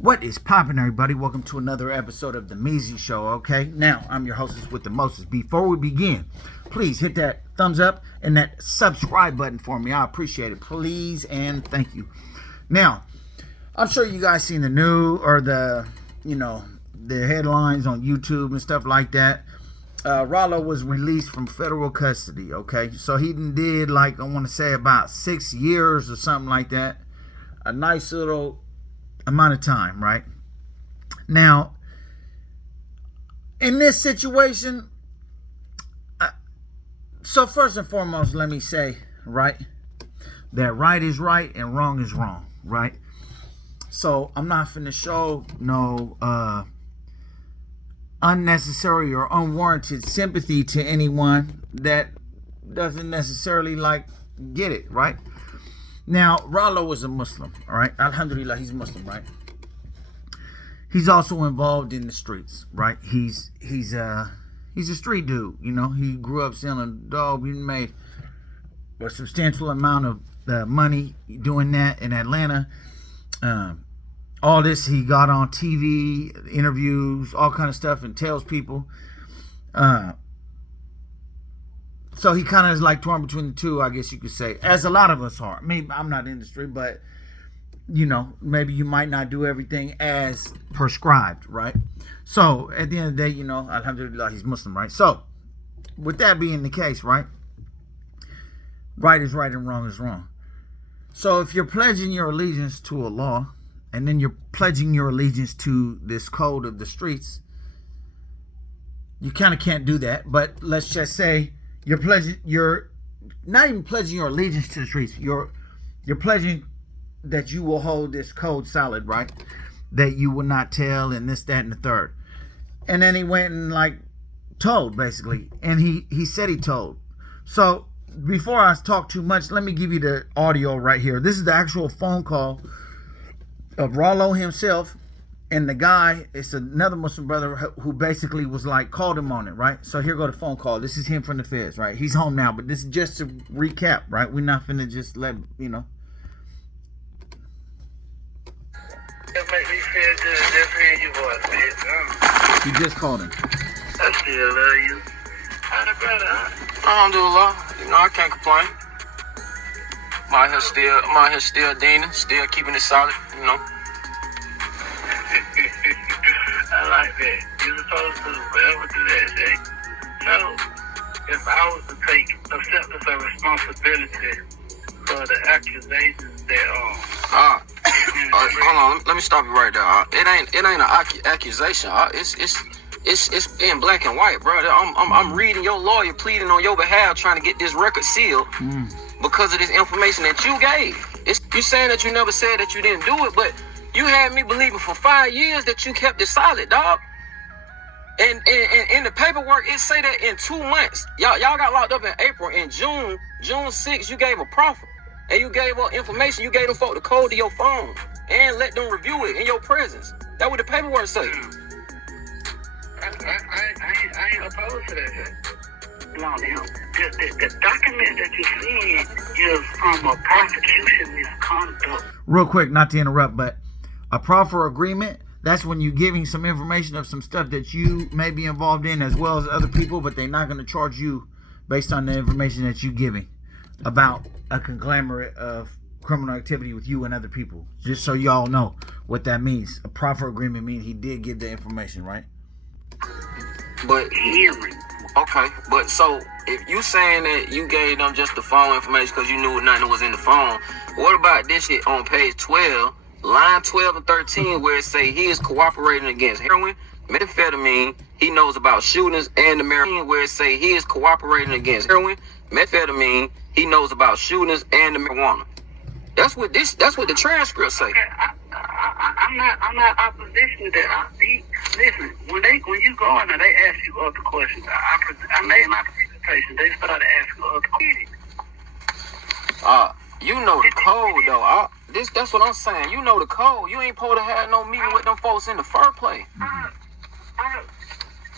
What is poppin', everybody? Welcome to another episode of the Measy Show, okay? Now, I'm your hostess with the mostest. Before we begin, please hit that thumbs up and that subscribe button for me. I appreciate it. Please and thank you. Now, I'm sure you guys seen the news or the headlines on YouTube and stuff like that. Ralo was released from federal custody, okay? So he did, like, I want to say about 6 years or something like that. A nice little amount of time, right? Now, in this situation, so first and foremost, let me say, right, that right is right and wrong is wrong, right? So I'm not finna show no unnecessary or unwarranted sympathy to anyone that doesn't necessarily get it, right? Now, Ralo is a Muslim, all right? Alhamdulillah, he's Muslim, right? He's also involved in the streets, right? He's a street dude, you know? He grew up selling dope. He made a substantial amount of money doing that in Atlanta. All this, he got on TV, interviews, all kind of stuff, and tells people. So he kind of is like torn between the two, I guess you could say, as a lot of us are. Maybe I'm not in the industry, but maybe you might not do everything as prescribed, right? So at the end of the day, alhamdulillah, he's Muslim, right? So with that being the case, right? Right is right and wrong is wrong. So if you're pledging your allegiance to Allah, and then you're pledging your allegiance to this code of the streets, you kind of can't do that. But let's just say you're not even pledging your allegiance to the streets. You're pledging that you will hold this code solid, right? That you will not tell, and this, that, and the third. And then he went and told, basically. And he said he told. So before I talk too much, let me give you the audio right here. This is the actual phone call of Ralo himself and the guy. It's another Muslim brother who basically was called him on it, right? So here go the phone call. This is him from the feds, right? He's home now, but this is just to recap, right? We're not finna just let It make me feel good just hearing your voice, bitch. You just called him. I still love you. How the brother? Alhamdulillah, I can't complain. I'm out here still deaning, still keeping it solid, I like that. You're supposed to forever do that, Jay. So, if I was to take acceptance of responsibility for the accusations that hold on, let me stop you right there. It ain't an accusation. It's in black and white, bro. I'm reading your lawyer pleading on your behalf, trying to get this record sealed because of this information that you gave. You saying that you never said that you didn't do it, but you had me believing for 5 years that you kept it solid, dog. And in the paperwork, it say that in 2 months, y'all got locked up in April. In June 6th, you gave a proffer. And you gave up information. You gave them folk the code to your phone and let them review it in your presence. That's what the paperwork say. I ain't opposed to that. No, the document that you're seeing is from a prosecution misconduct. Real quick, not to interrupt, but a proffer agreement, that's when you're giving some information of some stuff that you may be involved in as well as other people, but they're not going to charge you based on the information that you're giving about a conglomerate of criminal activity with you and other people. Just so y'all know what that means. A proffer agreement means he did give the information, right? But hearing. Okay, but so if you saying that you gave them just the phone information because you knew nothing was in the phone, what about this shit on page 12, line 12 and 13, where it say he is cooperating against heroin, methamphetamine, he knows about shootings, and the marijuana, where it say he is cooperating against heroin, methamphetamine, he knows about shootings, and the marijuana. That's what the transcript say. Okay, I'm not opposition to that. Listen, when you go in there, they ask you other questions. I made my presentation. They started asking other questions. You know the code though. That's what I'm saying. You know the code. You ain't supposed to have no meeting with them folks in the first place.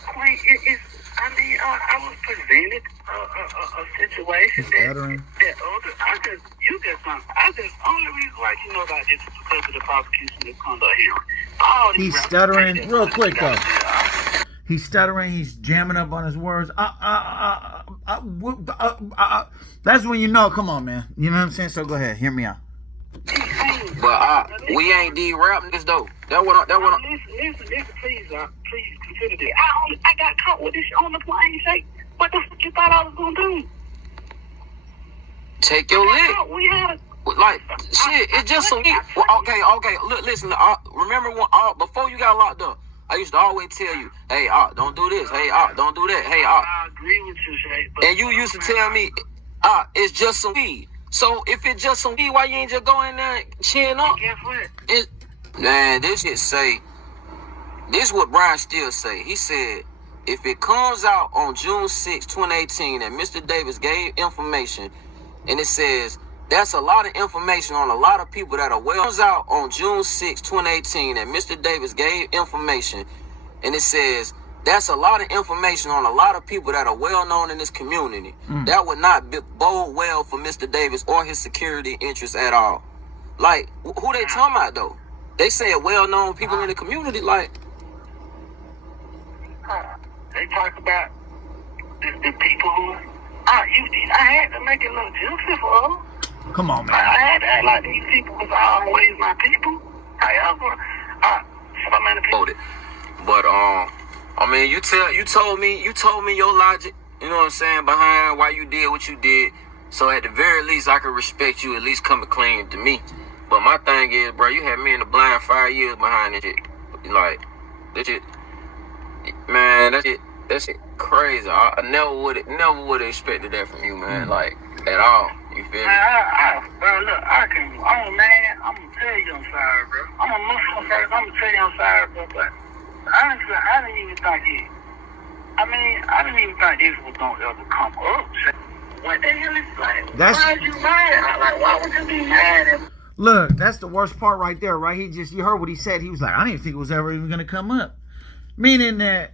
Queen, I was presented a situation only reason why you know about this is because of the prosecution misconduct hearing. He's stuttering real quick though. He's stuttering. He's jamming up on his words. That's when you know. Come on, man. You know what I'm saying? So go ahead. Hear me out. But we ain't D-rapping this though. Listen, please consider this. I got caught with this on the plane. Say, what the fuck you thought I was gonna do? Take your lick. Like shit, it's just some. Okay. Look, listen. Remember when before you got locked up, I used to always tell you, "Hey, don't do this. Hey, don't do that. Hey, I agree with you, Shay. And you used to tell me, it's just some weed. So if it's just some weed, why you ain't just go in there and chin up? Guess what? Man, this shit say. This is what Brian Steele say. He said, if it comes out on June 6, 2018, that Mr. Davis gave information, and it says that's a lot of information on a lot of people that are well. Comes out on June 6, 2018, that Mr. Davis gave information, and it says that's a lot of information on a lot of people that are well known in this community. That would not bode well for Mr. Davis or his security interests at all. Like, who they talking about though? They say well known people in the community, like. They talk about the people who. I had to make it look juicy for them. Come on, man. I had to act like these people was always my people. However, so many people. But I mean, you told me your logic. You know what I'm saying, behind why you did what you did. So at the very least, I can respect you. At least coming clean to me. But my thing is, bro, you had me in the blind 5 years behind this shit. Like, this shit, man, that shit crazy. I never would have expected that from you, man. Like, at all. You feel me? Bro, look, I'm gonna tell you I'm sorry, bro. I'm a Muslim first. I'm gonna tell you I'm sorry, bro. But honestly, I didn't even think this was gonna ever come up. What the hell is like? Why you mad? Like, why would you be mad? Look, that's the worst part right there, right? You heard what he said. He was like, I didn't think it was ever even going to come up. Meaning that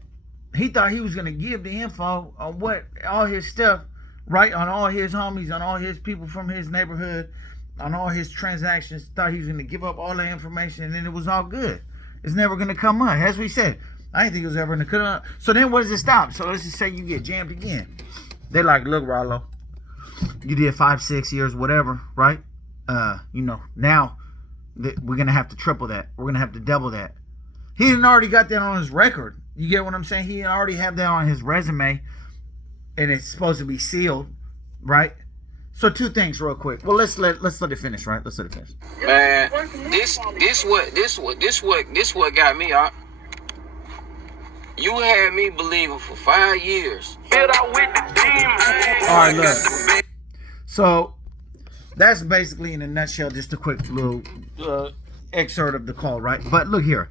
he thought he was going to give the info on what, all his stuff, right? On all his homies, on all his people from his neighborhood, on all his transactions. Thought he was going to give up all the information and then it was all good. It's never going to come up. As we said, I didn't think it was ever going to come up. So then where does it stop? So let's just say you get jammed again. They're like, look, Ralo, you did 5, 6 years, whatever, right? Now we're going to have to triple that. We're going to have to double that. He didn't already got that on his record. You get what I'm saying? He already have that on his resume and it's supposed to be sealed, right? So 2 things real quick. Well, let's let it finish, right? Let's let it finish. Man, this what got me out. You had me believing for 5 years. All right, look. So that's basically in a nutshell, just a quick little excerpt of the call, right? But look here.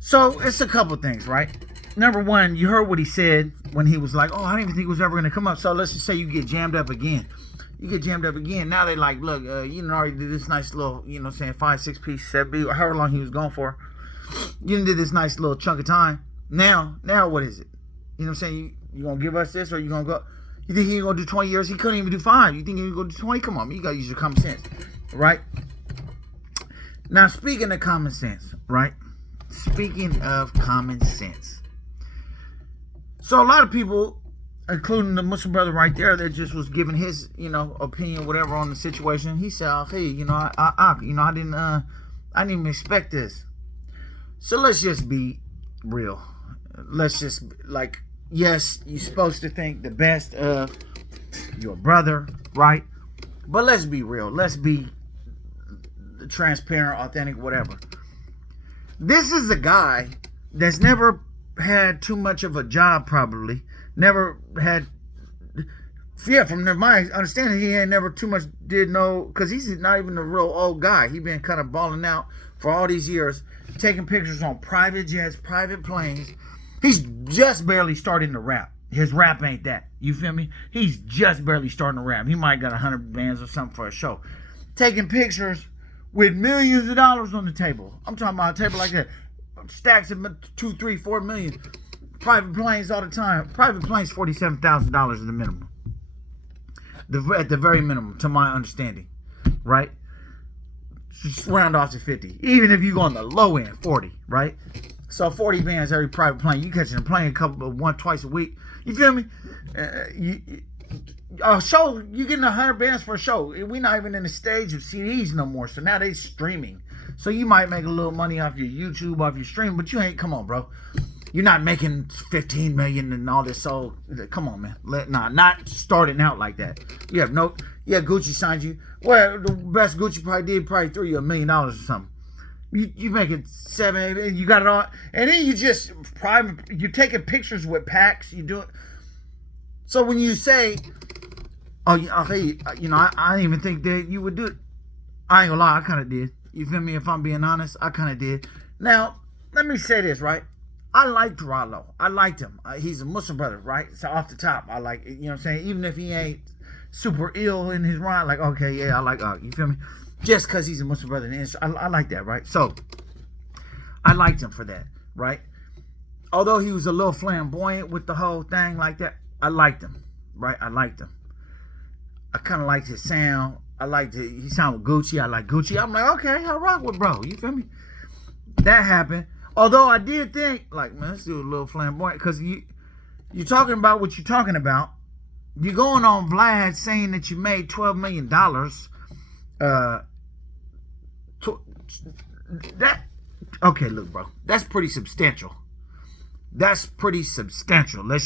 So it's a couple things, right? Number one, you heard what he said when he was like, oh, I didn't even think it was ever going to come up. So let's just say you get jammed up again. Now they like, look, you already did this nice little, 5, 6 piece, 7 piece, or however long he was going for. You did this nice little chunk of time. Now what is it? You know what I'm saying? You going to give us this or you going to go? You think he's going to do 20 years? He couldn't even do 5. You think he's going to do 20? Come on, man. You got to use your common sense, right? Now, speaking of common sense, right? Speaking of common sense. So a lot of people, including the Muslim brother right there that just was giving his, opinion, whatever on the situation. He said, oh, hey, I didn't even expect this. So let's just be real. Let's just, yes, you're supposed to think the best of your brother, right? But let's be real. Let's be transparent, authentic, whatever. This is a guy that's never had too much of a job, probably. Never had, from my understanding, he ain't never too much because he's not even a real old guy. He been kind of balling out for all these years, taking pictures on private jets, private planes. He's just barely starting to rap. His rap ain't that. You feel me? He's just barely starting to rap. He might got 100 bands or something for a show. Taking pictures with millions of dollars on the table. I'm talking about a table like that. Stacks of 2, 3, 4 million. private planes all the time. Private planes, $47,000 is the minimum. At the very minimum, to my understanding, right? Just round off to 50. Even if you go on the low end, 40, right? So 40 bands every private plane. You catching a plane twice a week. You feel me? A show, you getting 100 bands for a show. We're not even in the stage of CDs no more. So now they streaming. So you might make a little money off your YouTube, off your stream, but you ain't, come on, bro. You're not making 15 million and all this. So come on, man. Not starting out like that. You have Gucci signed you. Well, the best Gucci probably threw you $1 million or something. You make it 7, 8, you got it all, and then you just you're taking pictures with packs. You do it. So when you say, "Oh, hey, I didn't even think that you would do it," I ain't gonna lie, I kind of did. You feel me? If I'm being honest, I kind of did. Now, let me say this, right? I liked Ralo. I liked him. He's a Muslim brother, right? So off the top, I like, you know what I'm saying? Even if he ain't super ill in his rhyme, like, okay, yeah, I like, you feel me? Just because he's a Muslim brother. I like that, right? So, I liked him for that, right? Although he was a little flamboyant with the whole thing like that, I liked him, right? I liked him. I kind of liked his sound. I liked it. He sounded Gucci. I like Gucci. I'm like, okay, I rock with bro. You feel me? That happened. Although I did think, like, man, this dude a little flamboyant. Because you're talking about what you're talking about. You're going on Vlad saying that you made $12 million. Okay, look, bro. That's pretty substantial. Let's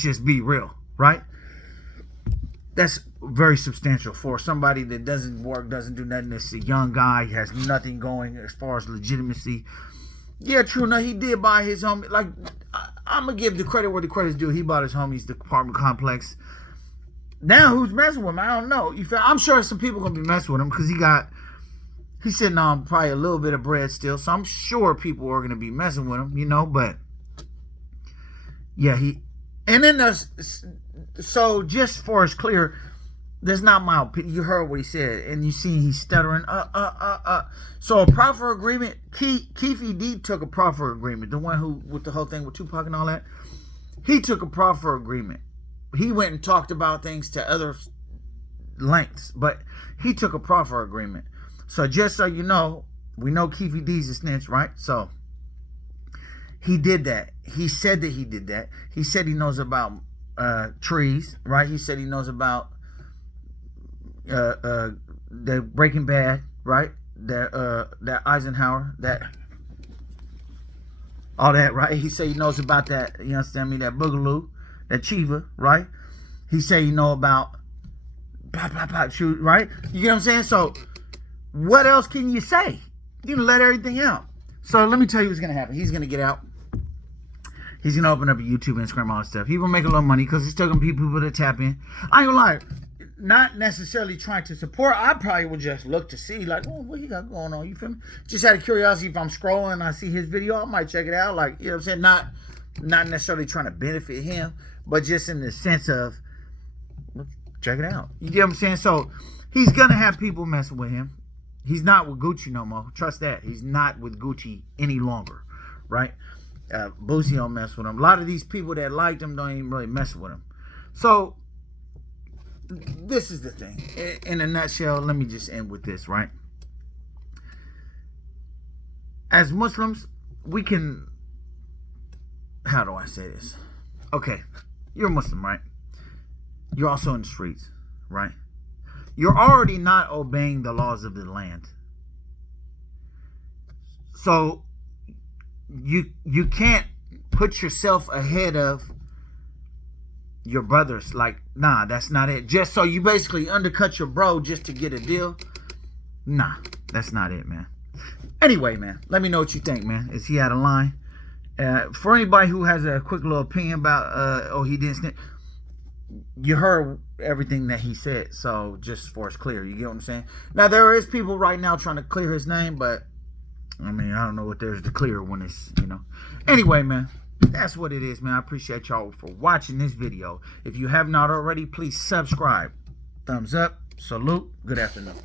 just be real, right? That's very substantial for somebody that doesn't work, doesn't do nothing. That's a young guy, has nothing going as far as legitimacy. Yeah, true. No, he did buy his home. Like, I'm going to give the credit where the credit's due. He bought his homies, the apartment complex. Now, who's messing with him? I don't know. I'm sure some people going to be messing with him because he's sitting on probably a little bit of bread still. So I'm sure people are going to be messing with him, but yeah, and then so just for us clear, that's not my opinion. You heard what he said, and you see he's stuttering. So a proffer agreement. Keefe D took a proffer agreement. The one who with the whole thing with Tupac and all that. He took a proffer agreement. He went and talked about things to other lengths, but he took a proffer agreement. So just so you know, we know Keefe D's a snitch, right? So he did that. He said that he did that. He said he knows about trees, right? He said he knows about the Breaking Bad, right? That Eisenhower, that all that, right? He said he knows about that. You understand me? That Boogaloo, that Chiva, right? He said he know about pop shoot, right? You get what I'm saying? So what else can you say? You let everything out. So let me tell you what's gonna happen. He's gonna get out. He's gonna open up a YouTube, Instagram, all that stuff. He will make a little money because he's still gonna be people to tap in. I ain't gonna lie, not necessarily trying to support. I probably would just look to see, like, oh, what he got going on? You feel me? Just out of curiosity, if I'm scrolling and I see his video, I might check it out. Like, you know what I'm saying? Not necessarily trying to benefit him, but just in the sense of check it out. You get what I'm saying? So he's gonna have people messing with him. He's not with Gucci no more. Trust that. He's not with Gucci any longer, right? Boosie don't mess with him. A lot of these people that liked him don't even really mess with him. So this is the thing. In a nutshell, let me just end with this, right? As Muslims, we can... How do I say this? Okay, you're a Muslim, right? You're also in the streets, right? You're already not obeying the laws of the land. So you can't put yourself ahead of your brothers. Like, nah, that's not it. Just so you basically undercut your bro just to get a deal. Nah, that's not it, man. Anyway, man, let me know what you think, man. Is he out of line? For anybody who has a quick little opinion about, he didn't snitch. You heard everything that he said, so just for it's clear, you get what I'm saying? Now, there is people right now trying to clear his name, but I mean, I don't know what there's to clear when it's, Anyway, man, that's what it is, man. I appreciate y'all for watching this video. If you have not already, please subscribe. Thumbs up. Salute. Good afternoon.